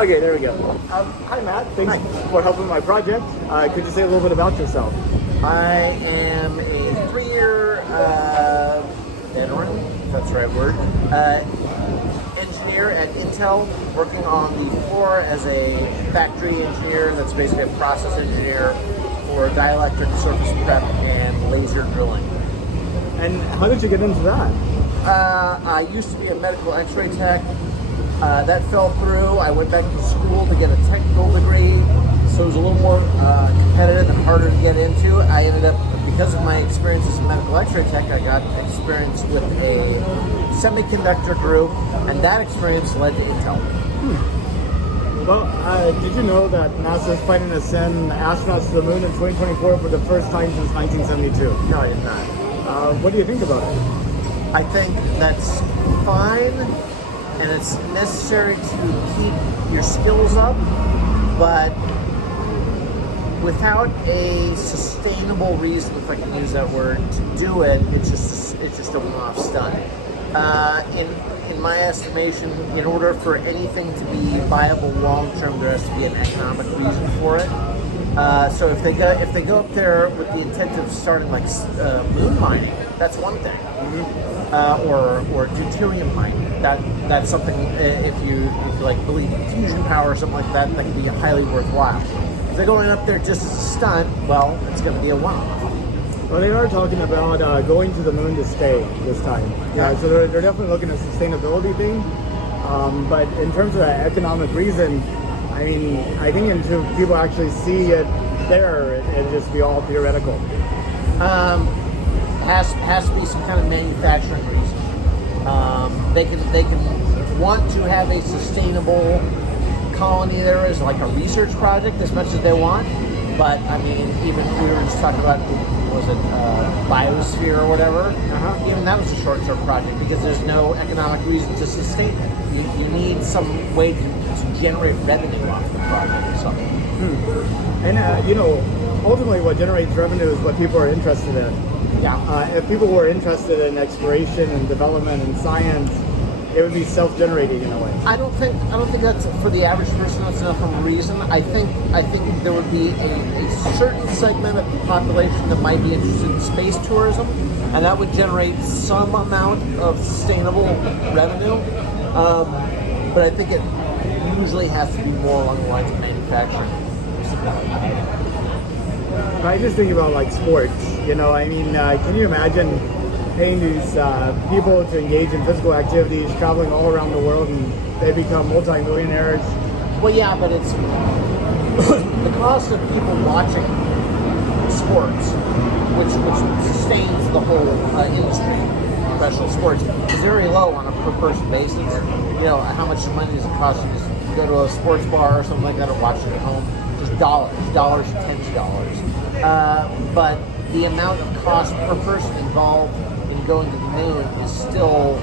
Okay, there we go. Hi, Matt. Thanks for helping with my project. Could you say a little bit about yourself? I am a 3-year veteran, if that's the right word, engineer at Intel, working on the floor as a factory engineer. That's basically a process engineer for dielectric surface prep and laser drilling. And how did you get into that? I used to be a medical x-ray tech. That fell through. I went back to school to get a technical degree, so it was a little more competitive and harder to get into. I ended up, because of my experience as a medical x-ray tech, I got experience with a semiconductor group, and that experience led to Intel. Well, did you know that NASA is planning to send astronauts to the moon in 2024 for the first time since 1972? No, I did not. What do you think about it? I think that's fine, and it's necessary to keep your skills up, but without a sustainable reason, if I can use that word, to do it, it's just a one-off stunt. In my estimation, in order for anything to be viable long-term, there has to be an economic reason for it. So if they go up there with the intent of starting like moon mining, that's one thing. Or deuterium mining. That's something, if you like believe in fusion power or something like that, that can be highly worthwhile. If they're going up there just as a stunt, well, it's going to be a one-off. Well, they are talking about going to the moon to stay this time. Yeah, so they're definitely looking at a sustainability thing. But in terms of that economic reason, I mean, I think until people actually see it there, it'd just be all theoretical. Has to be some kind of manufacturing reason. They can want to have a sustainable colony there as like a research project as much as they want. But I mean, even we were just talking about, was it biosphere or whatever? Even that was a short-term project because there's no economic reason to sustain it. You need some way to generate revenue off the project or something. And ultimately, what generates revenue is what people are interested in. Yeah. If people were interested in exploration and development and science, it would be self-generating in a way. I don't think that's for the average person. That's enough of a reason. I think there would be a certain segment of the population that might be interested in space tourism, and that would generate some amount of sustainable revenue. But I think it usually has to be more along the lines of manufacturing. I just think about like sports. I mean, can you imagine paying these people to engage in physical activities, traveling all around the world, and they become multi-millionaires? Well, yeah, but it's the cost of people watching sports, which sustains the whole industry, professional sports, is very low on a per-person basis. How much money does it cost you to go to a sports bar or something like that, or watch it at home? Just dollars, tens of dollars. But the amount of cost per person involved in going to the moon is still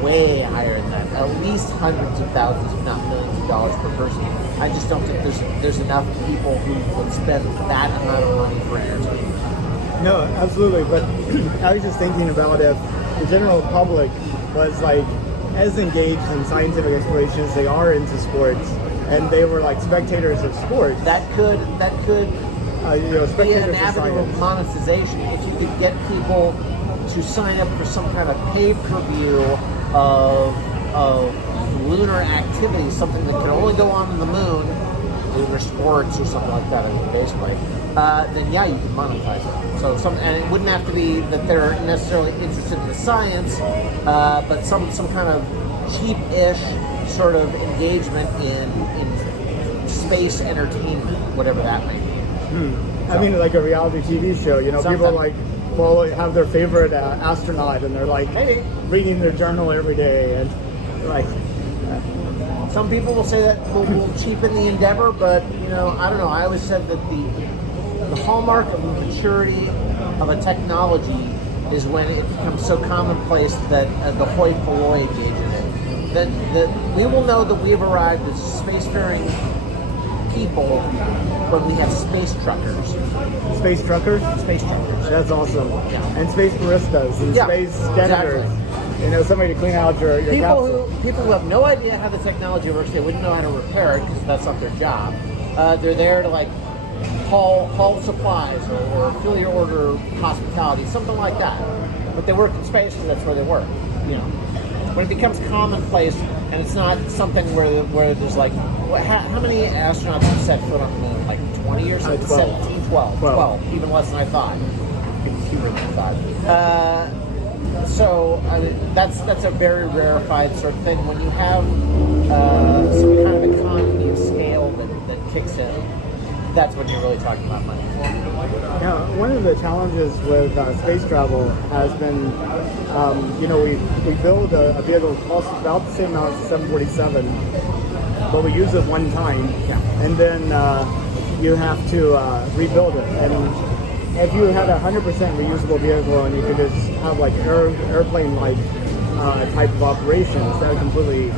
way higher than that. At least hundreds of thousands, if not millions of dollars per person. I just don't think there's enough people who would spend that amount of money for entertainment. No, absolutely. But I was just thinking about if the general public was like as engaged in scientific exploration as they are into sports, and they were like spectators of sports. That could be an spectators of avenue of science. monetization if you could get people to sign up for some kind of pay-per-view of lunar activities, something that can only go on the moon, lunar sports or something like that, basically. Then yeah, you can monetize it. And it wouldn't have to be that they're necessarily interested in the science, but some kind of cheap-ish sort of engagement in space entertainment, whatever that may be. I mean, like a reality TV show. People like have their favorite astronaut, and they're like, hey, reading their journal every day, and like. Some people will say that will cheapen the endeavor, but I don't know. I always said that the hallmark of the maturity of a technology is when it becomes so commonplace that the hoi polloi engage in it. That we will know that we have arrived as spacefaring people when we have space truckers. Space truckers? Space truckers. That's awesome. Yeah. And space baristas and space janitors. Exactly. Somebody to clean out your People capsule. who people who have no idea how the technology works, they wouldn't know how to repair it because that's not their job. They're there to like haul supplies or fill your order, hospitality, something like that. But they work in space because that's where they work. When it becomes commonplace and it's not something where there's like, how many astronauts have set foot on the moon? Like 20 or something? 17, 12, even less than I thought. Even fewer than I thought. So that's a very rarefied sort of thing. When you have some kind of economy of scale that kicks in, that's when you're really talking about money. Now, one of the challenges with space travel has been, we build a vehicle that costs about the same amount as the 747, but we use it one time, and then you have to rebuild it. And if you had a 100% reusable vehicle and you could just have like airplane-like type of operations, that would completely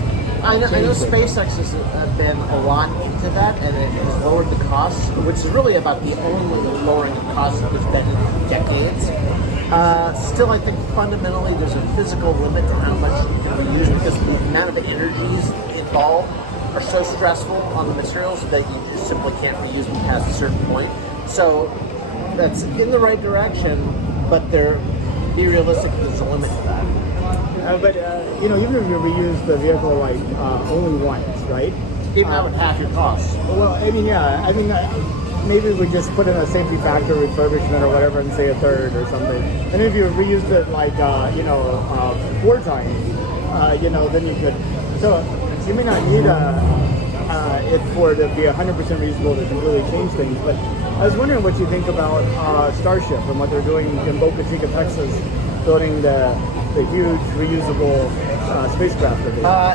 I know SpaceX has been a lot into that, and it has lowered the costs, which is really about the only lowering of costs that there's been in decades. Still, I think fundamentally there's a physical limit to how much you can reuse because the amount of energies involved are so stressful on the materials that you just simply can't reuse them past a certain point. So that's in the right direction, but be realistic, there's a limit to that. But even if you reuse the vehicle like only once, right? Even that would half your costs. Well, maybe we just put in a safety factor refurbishment or whatever and say a third or something. And if you reused it like 4 times, then you could. So you may not need it for it to be 100% reusable to completely change things. But I was wondering what you think about Starship and what they're doing in Boca Chica, Texas, building the huge reusable spacecraft.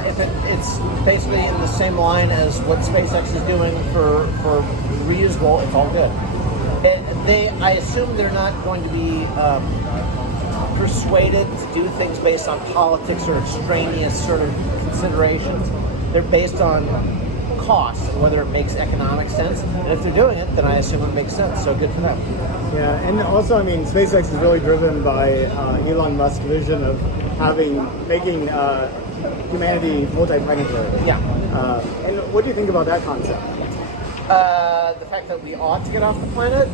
If it's basically in the same line as what SpaceX is doing for reusable, it's all good. I assume they're not going to be persuaded to do things based on politics or extraneous sort of considerations. They're based on cost and whether it makes economic sense. And if they're doing it, then I assume it makes sense. So good for them. Yeah, and also, SpaceX is really driven by Elon Musk's vision of making humanity multi-planetary. Yeah. And what do you think about that concept? The fact that we ought to get off the planet.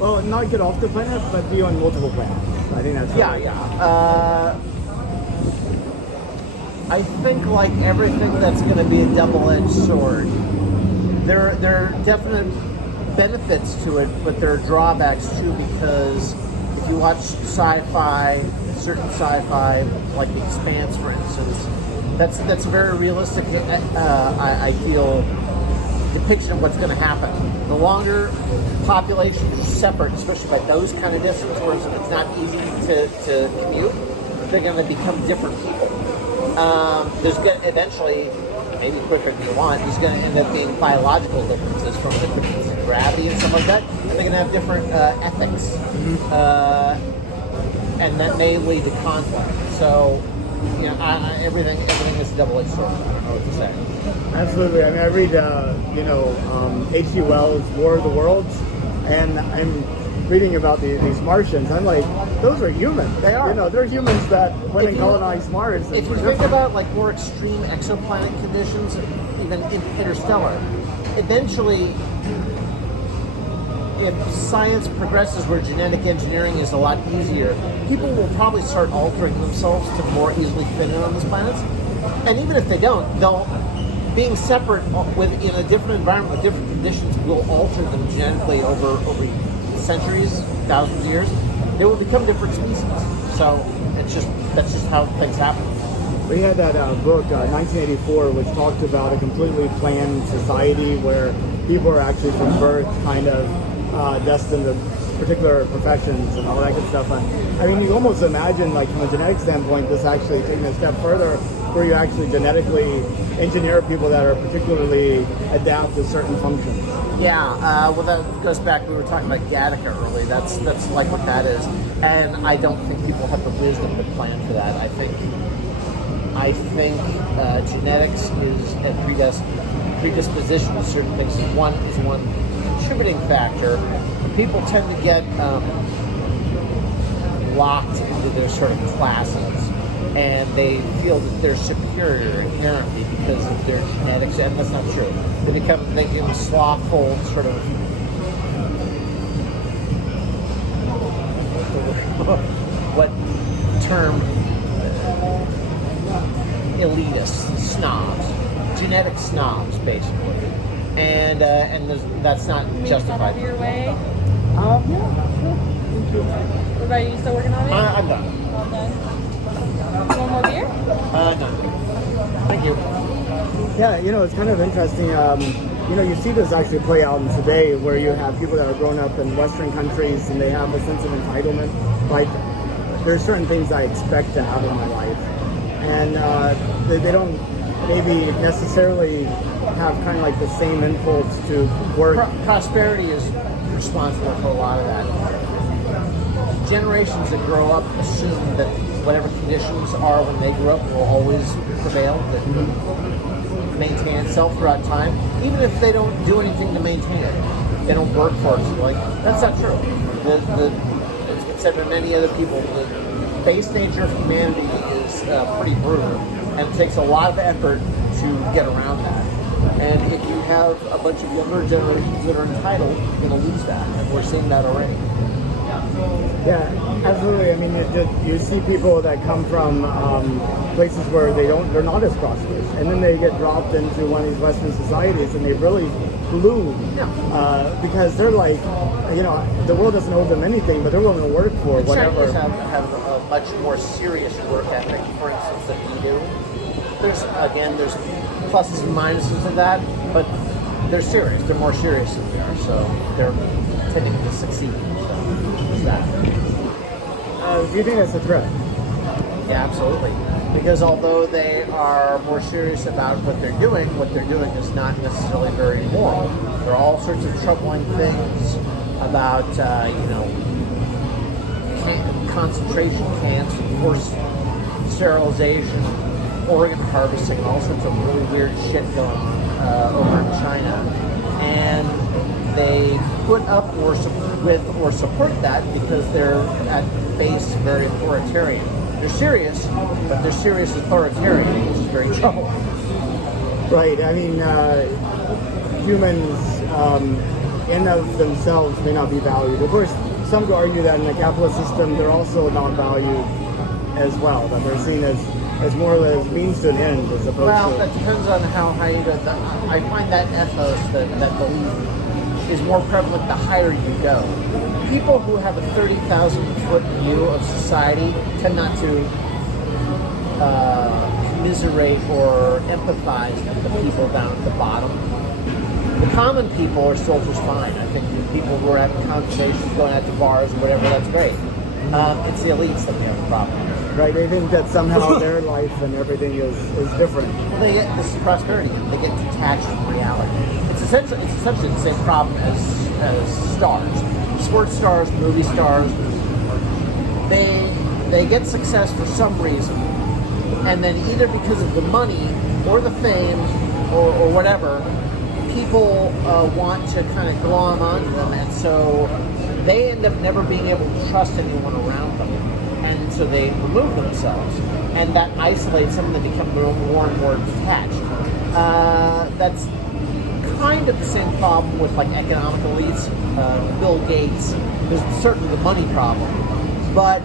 Well, not get off the planet, but be on multiple planets. I think that's right. Yeah. I think like everything that's going to be a double-edged sword, there are definite benefits to it, but there are drawbacks too, because if you watch certain sci-fi, like The Expanse, for instance, that's a very realistic, I feel, depiction of what's going to happen. The longer populations are separate, especially by those kind of distances, where it's not easy to commute, they're going to become different people. There's going to eventually, maybe quicker than you want, there's going to end up being biological differences from the differences in gravity and stuff like that, and they're going to have different ethics. And that may lead to conflict. So, everything is a double-edged sword. I don't know what to say. Absolutely. I read, H.G. Wells' War of the Worlds, and I'm reading about these Martians. I'm like, those are humans. They are. They're humans that went and colonized Mars. If you think about like more extreme exoplanet conditions, even interstellar, eventually, if science progresses where genetic engineering is a lot easier, people will probably start altering themselves to more easily fit in on these planets. And even if they don't, being separate in a different environment with different conditions will alter them genetically over centuries, thousands of years. They will become different species. So that's just how things happen. We had that book, 1984, which talked about a completely planned society where people are actually from birth kind of destined to particular professions and all that good stuff. You almost imagine, like from a genetic standpoint, this actually taking a step further, where you actually genetically engineer people that are particularly adapt to certain functions. Yeah, well, that goes back. We were talking about Gattaca early. That's like what that is, and I don't think people have the wisdom to plan for that. I think genetics is a predisposition to certain things. Is one contributing factor. And people tend to get locked into their sort of classes. and they feel that they're superior inherently because of their genetics, and that's not true. They become slothful, sort of. What term? Elitists, snobs, genetic snobs, basically, and that's not justified. Your way. Yeah, sure. Thank you. What about you? Still working on it? I'm done. All done. One more beer? None. Thank you. Yeah, it's kind of interesting. You see this actually play out in today, where you have people that are grown up in Western countries and they have a sense of entitlement. Like, there's certain things I expect to have in my life, and they don't maybe necessarily have kind of like the same impulse to work. Prosperity is responsible for a lot of that. Generations that grow up assume that whatever conditions are when they grew up will always prevail, that maintain itself throughout time, even if they don't do anything to maintain it. They don't work for it. Like, that's not true. It's been said by many other people, the base nature of humanity is pretty brutal, and it takes a lot of effort to get around that. And if you have a bunch of younger generations that are entitled, you're going to lose that, and we're seeing that already. Yeah, absolutely. I mean, you see people that come from places where they're not as prosperous, and then they get dropped into one of these Western societies, and they really bloom because they're like, the world doesn't owe them anything, but they're willing to work for whatever. Chinese have a much more serious work ethic, for instance, than we do. There's pluses and minuses of that, but they're serious. They're more serious than we are, so they're tending to succeed. That. Do you think that's a threat? Yeah, absolutely. Because although they are more serious about what they're doing is not necessarily very moral. There are all sorts of troubling things about, concentration camps, forced sterilization, organ harvesting, and all sorts of really weird shit going on over in China. And they put up or support that because they're at base very authoritarian. They're serious, but they're serious authoritarian, which is very troubling. Right. I mean, humans in of themselves may not be valued. Of course, some could argue that in the capitalist system, they're also not valued as well. That they're seen as more or less means to an end as opposed to. Well, that depends on how high you go. I find that ethos, that belief, is more prevalent the higher you go. People who have a 30,000-foot view of society tend not to commiserate or empathize with the people down at the bottom. The common people are still just fine. I think the people who are having conversations, going out to bars or whatever, that's great. It's the elites that we have a problem with. Right, they think that somehow their life and everything is different. Well, this is prosperity. They get detached from reality. It's essentially the same problem as stars, sports stars, movie stars. They get success for some reason, and then either because of the money or the fame or whatever, people want to kind of glom onto them, and so they end up never being able to trust anyone around them. And so they remove themselves, and that isolates them. They become more and more detached. That's kind of the same problem with like economic elites. Bill Gates, there's certainly the money problem, but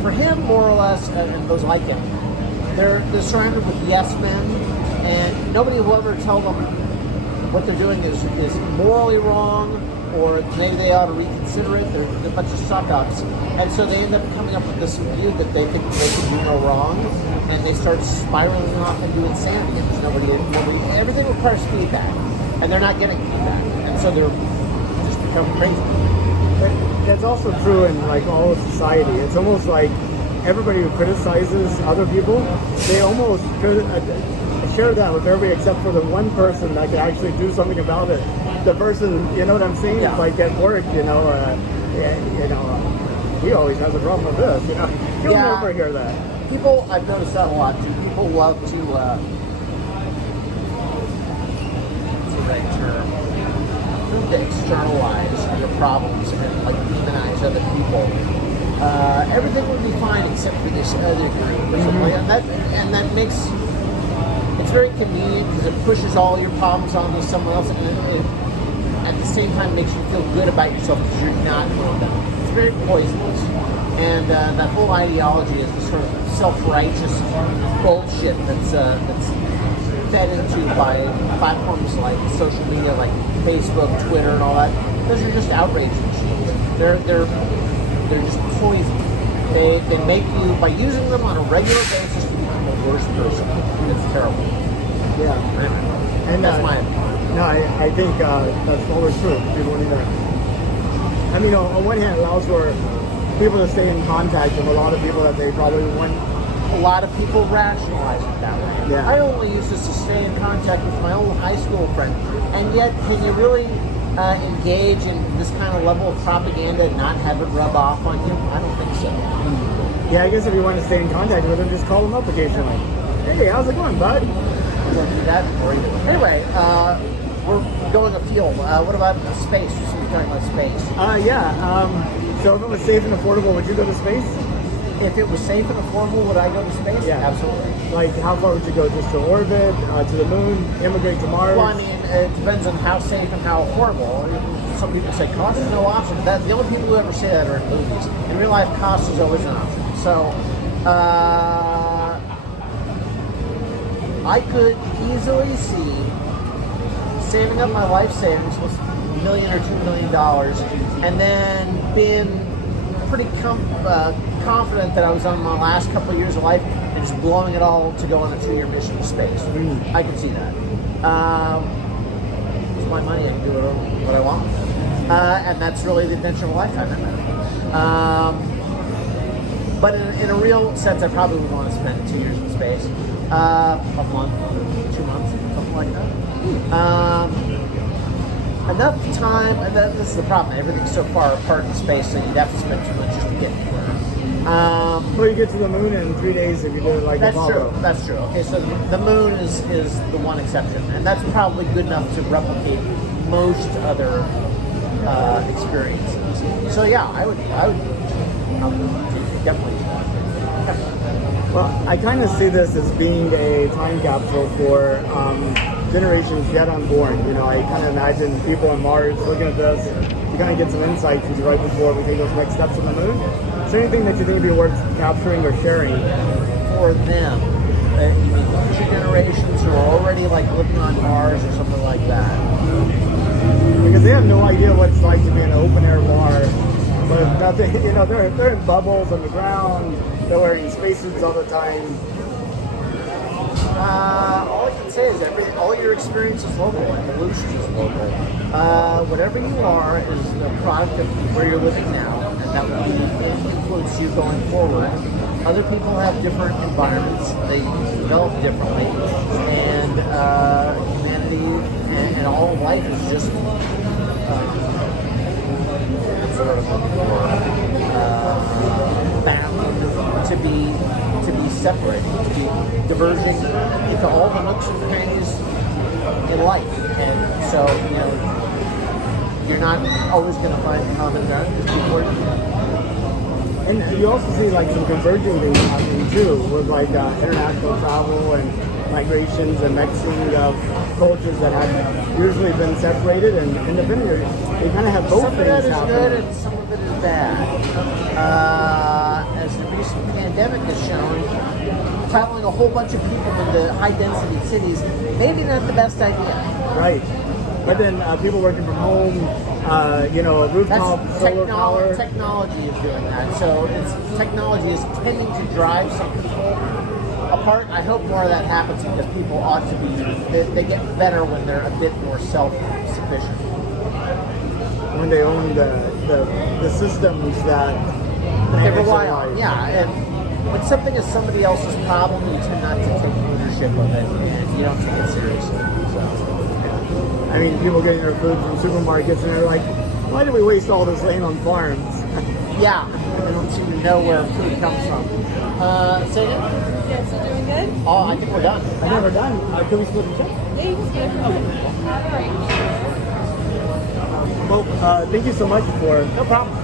for him, more or less, and those like him, they're surrounded with yes men, and nobody will ever tell them what they're doing is morally wrong, or maybe they ought to reconsider it. They're a bunch of suck-ups. And so they end up coming up with this view that they think they can do no wrong, and they start spiraling off into insanity. And there's nobody, everything requires feedback, and they're not getting feedback. And so they're just becoming crazy. But that's also true in like all of society. It's almost like everybody who criticizes other people, they almost share that with everybody except for the one person that can actually do something about it. The person, you know what I'm saying? Yeah. Like at work, he always has a problem with this. You'll never hear that. People, I've noticed that a lot too. People love to, what's the right term? To externalize their problems and like demonize other people. everything would be fine except for this other group or something like that. And that makes it's very convenient because it pushes all your problems onto someone else, and it at the same time makes you feel good about yourself because you're not doing them. It's very poisonous. And that whole ideology is this sort of self-righteous bullshit that's fed into by platforms like social media, like Facebook, Twitter, and all that. Those are just outrage machines. They're just poison. They make you, by using them on a regular basis, you become a worse person. It's terrible. Yeah. And that's my opinion. No, I think that's always true. People need to. I mean, on one hand, it allows for people to stay in contact with a lot of people that they probably wouldn't. A lot of people rationalize it that way. Yeah. I only use this to stay in contact with my old high school friend. And yet, can you really engage in this kind of level of propaganda and not have it rub off on you? I don't think so. Yeah, I guess if you want to stay in contact with them, just call them up occasionally. Hey, how's it going, bud? Don't do that for you. Anyway, we're going afield. What about space? You seem to be talking about space. So if it was safe and affordable, would you go to space? If it was safe and affordable, would I go to space? Yeah. Absolutely. Like, how far would you go? Just to orbit, to the moon, immigrate to Mars? Well, I mean, it depends on how safe and how affordable. Some people say cost is no option. The only people who ever say that are in movies. In real life, cost is always an option. So, I could easily see saving up my life savings with $1 million or $2 million, and then being pretty confident that I was on my last couple of years of life and just blowing it all to go on a 2-year mission to space. I can see that. It's my money. I can do what I want with it. And that's really the adventure of a lifetime, isn't it? But in a real sense, I probably would want to spend 2 years in space. A month, 2 months, something like that. Enough time, and this is the problem. Everything's so far apart in space that you'd have to spend too much just to get anywhere. Well, you get to the moon in 3 days if you do it like That's Apollo. true. That's true. Okay, so the moon is the one exception, and that's probably good enough to replicate most other experiences. So yeah, I would definitely do that. Well, I kind of see this as being a time capsule for generations yet unborn. You know, I kind of imagine people on Mars looking at this to kind of get some insights into right before we take those next steps on the moon. Is there anything that you think would be worth capturing or sharing? For them, you mean future generations who are already like living on Mars or something like that? Because they have no idea what it's like to be in an open air bar with nothing. You know, they're in bubbles on the ground. They're wearing spacesuits all the time. All I can say is all your experience is local, and evolution is local. Whatever you are is a product of where you're living now, and that will influence you going forward. Other people have different environments; they develop differently, and humanity and all of life is just bound to be separated, to be diverging into all the nooks and crannies in life. And so, you know, you're not always going to find common ground because people are different. And you also see like some converging things happening too, with like international travel and migrations and mixing of cultures that have usually been separated and independent. They kind of have both Some of things that is happening. good and some of it is bad. As the recent pandemic has shown, traveling a whole bunch of people into high-density cities, maybe not the best idea. Right. But then people working from home, you know, rooftop solar power. Technology is doing that. So technology is tending to drive some people apart. I hope more of that happens because people ought to be, they get better when they're a bit more self-sufficient. When they own the systems that They rely on. Yeah, and when something is somebody else's problem, you tend not to take ownership of it, and you don't take it seriously. So, I mean, people getting their food from supermarkets and they're like, why do we waste all this land on farms? yeah, they don't seem to know where food comes from. Say again? Yeah, so doing good? Oh, I think we're done. I never done. Can we split the check? Yeah, you can split it. Okay. All right. Well, thank you so much for No problem.